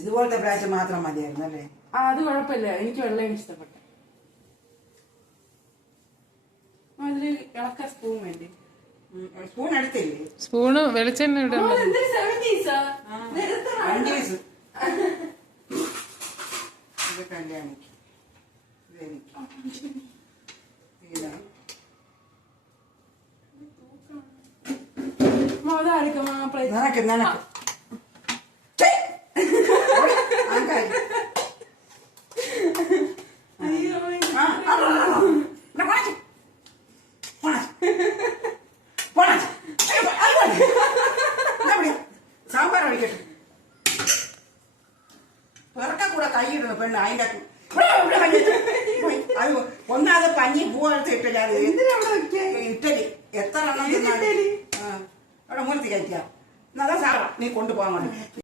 ഇതുപോലത്തെ പ്രാവശ്യം മാത്രം മതിയായിരുന്നു അല്ലേ? അത് കുഴപ്പമില്ല, എനിക്ക് വെള്ളയും ഇഷ്ടപ്പെട്ടു. അതില് ഇളക്ക സ്പൂൺ വേണ്ടി. സ്പൂൺ എടുത്തില്ലേ? സ്പൂണ് വെളിച്ചെണ്ണ ഇടണം. ഇത് കല്യാണിക്ക് നിനക്ക് നിനക്ക് സാമ്പാർ കഴിക്കട്ടെ. പിറക്കൂടെ കൈയിടുന്നു പെണ്ണ്. അതിന്റെ അത് ഒന്നാമത് പഞ്ഞി പൂവെടുത്ത് ഇട്ടില്ല. ഇട്ടലി എത്ര എണ്ണം അവിടെ മൂലത്തി കഴിക്കാം. എന്നാ സാറാ നീ കൊണ്ടുപോകാൻ